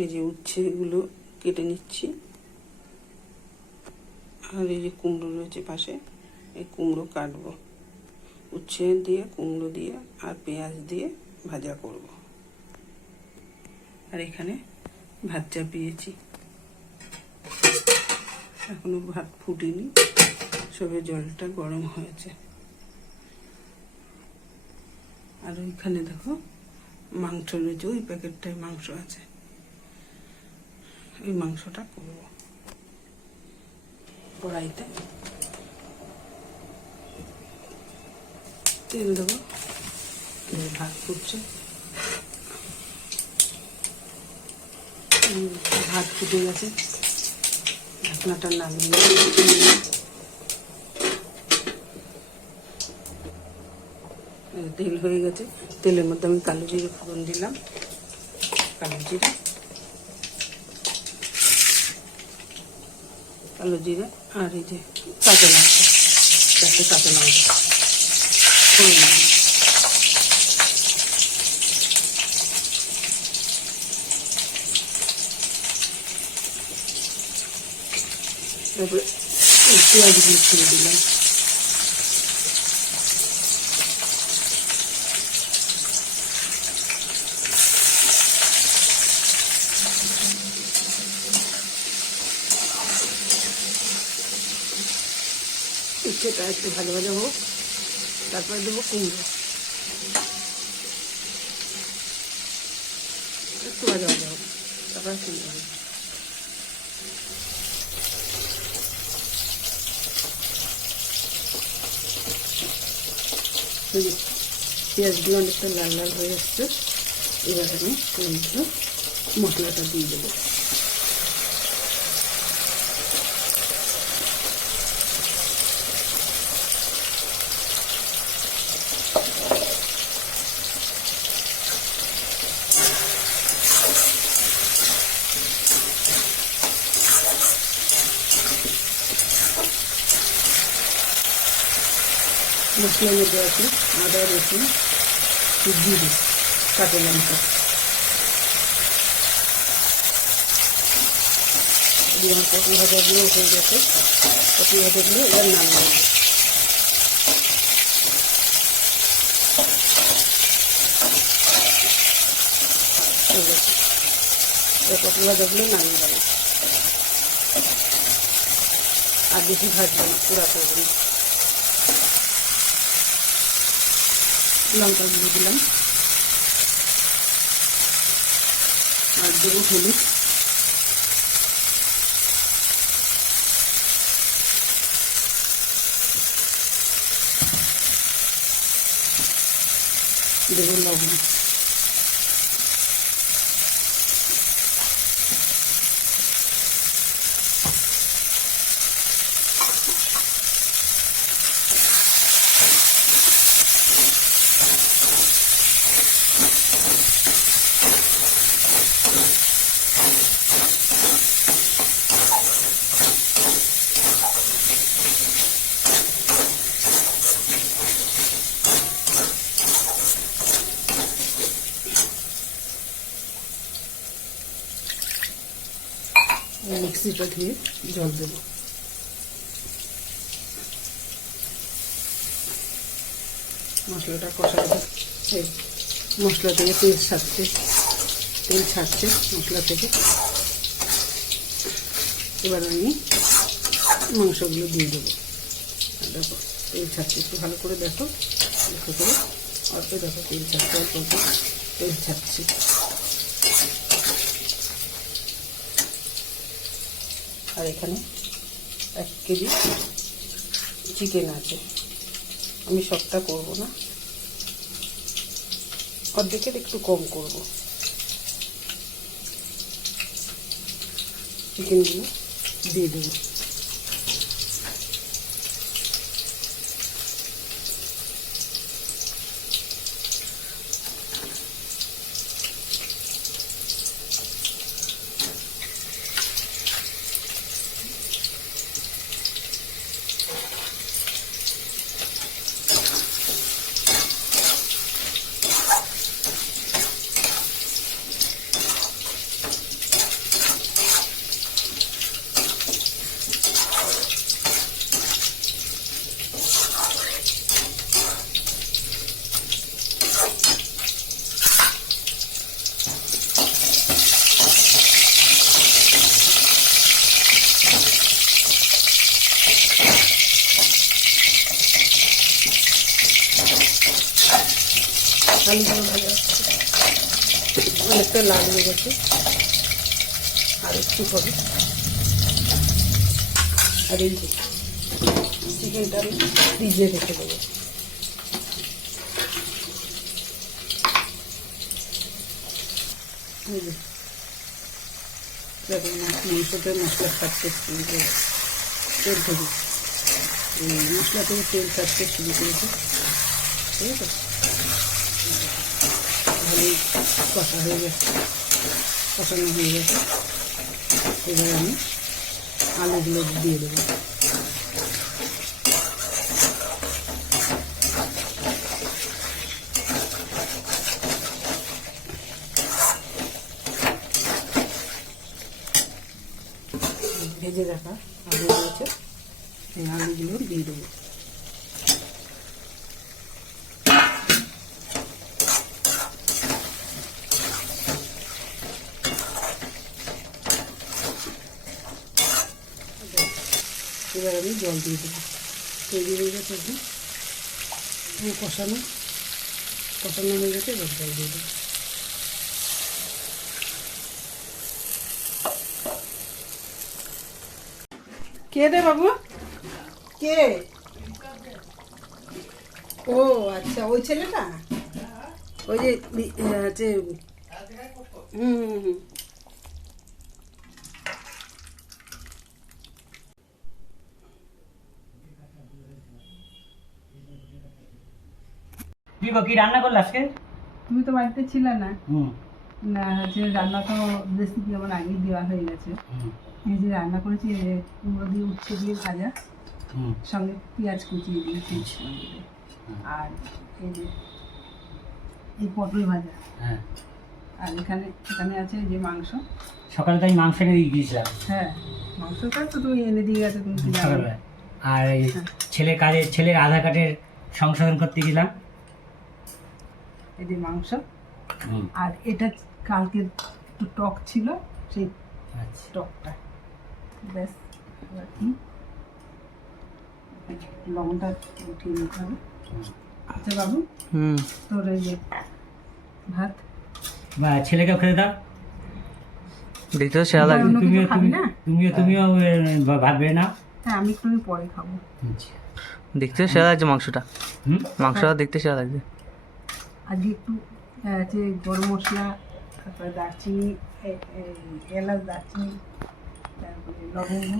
এই যে উচ্ছেগুলো কেটে নিচ্ছি। আর এই যে কুমড়ো রয়েছে পাশে, এই কুমড়ো কাটবো। উচ্ছে দিয়ে, কুমড়ো দিয়ে আর পেঁয়াজ দিয়ে ভাজা করব। আর এখানে ভাত চাপিয়েছি। এখনও ভাত ফুটিনি, সবে জলটা গরম হয়েছে। আর ওইখানে দেখো মাংস রয়েছে, ওই প্যাকেটটায় মাংস আছে। ওই মাংসটা করব। কড়াইতে। তেল দেবো। এই ভাত ফুটছে ভাত ফুটে গেছে। ঢাকনাটা নামিয়ে তেল হয়ে গেছে। তেলের মধ্যে আমি কালো জিরে ফোড়ন দিলাম। কালো কালো জিরে আর এই যে কাঁচা লঙ্কা চারটে কাঁচা লঙ্কা ফোড়ন দিলাম। তারপরে ছেড়ে দিলাম উচ্ছেটা একটু ভালো ভালো হোক, তারপরে দেবো কুমড়ো। একটু ভালো ভালো হোক, তারপরে কুমড়ো পেঁয়াজগুলো অনেকটা লাল লাল হয়ে আসছে, এবার আমি মশলাটা দিয়ে দেবো। মশলার মধ্যে আছে, আদা, রসুন জিরে কাঁচা লঙ্কা। নামিয়ে দেবো আর বেশি ভাজবো না, পুরা করব না। লঙ্কা গুঁড়ো দিলাম। আর দেবো হলুদ। দেবো লবণ। মিক্সিটা দিয়ে জল দেবো। মশলাটা কষাতে এই মশলা থেকে তেল ছাড়ছে। তেল ছাড়ছে মশলা থেকে। এবার আমি মাংসগুলো দিয়ে দেবো। দেখো, তেল ছাড়ছে। একটু ভালো করে দেখো। দেখো করে অল্প দেখো, তেল ছাড়ছে, অল্প অল্প। তেল ছাড়ছে। আর এখানে এক কেজি চিকেন আছে। আমি সবটা করব না। অর্ধেকের একটু কম করব। চিকেনগুলো দিয়ে দেবো। আলুগুলো ভাজা অনেকটা লাল হয়ে গেছে আর একটু হবে আর এই চিকেনটা আমি ভিজিয়ে রেখে দেবো দেখুন মাংসতে মশলা ছাড়তে শুরু করে তেল এই মশলা থেকে তেল ছাড়তে শুরু করেছি ঠিক আছে ভালোই কষা হয়ে গেছে কষানো হয়ে গেছে এবার আমি আলুগুলো দিয়ে দেবো। ভেজে রাখা আলু রয়েছে আলুগুলো দিয়ে দেবো। এবার আমি জল দিয়ে দেবো। তৈরি হয়ে গেছে একদম পুরো কষানো কষানো হয়ে গেছে, এবার জল দিয়ে দেবো। কে রে বাবু? কে? ও আচ্ছা ওই ছেলেটা? ওই যে, হুম হুম হুম। তুই কি রান্না করলে আজকে? তুমি তো বাড়িতে ছিলে না। হুম। না হচ্ছে রান্না তো রেসিপি আমার আগেই দেওয়া হয়ে গেছে। হুম। এই যে রান্না করেছি এই যে কুমড়ো দিয়ে উচ্ছে দিয়ে ভাজা হুম। সঙ্গে পেঁয়াজ কুচিয়ে দিয়েছি। আর এই যে এই পটল ভাজা। হ্যাঁ। আর এখানে এখানে আছে যে মাংস। সকালে তো আমি মাংস এনে দিয়ে গিয়েছিলাম। হ্যাঁ মাংসটা তো তুমি এনে দিয়ে গেছো তুমি সকালবেলা আর এই ছেলের কাজে ছেলের আধার কার্ডের সংশোধন করতে গেলাম এই যে মাংস আর এটা কালকে একটু টক ছিল সেই আচ্ছা। টকটা। ব্যাস লবণটা উঠিয়ে নিতে হবে। আচ্ছা বাবু হুম। তোর এই যে ভাত। বা ছেলেকেও খেতে দাও। দেখতে তো সেরা লাগে। তুমিও খাবি না? তুমিও তুমিও আহ, ভাত বেড়ে নাও। হ্যাঁ আমি একটু পরে খাব। দেখতে সেরা লাগছে মাংসটা। হুম? মাংসটা দেখতে সেরা লাগছে। আজকে একটু আছে গরম মশলা তারপরে দারচিনি এলাচ দারচিনি তারপরে লবঙ্গ।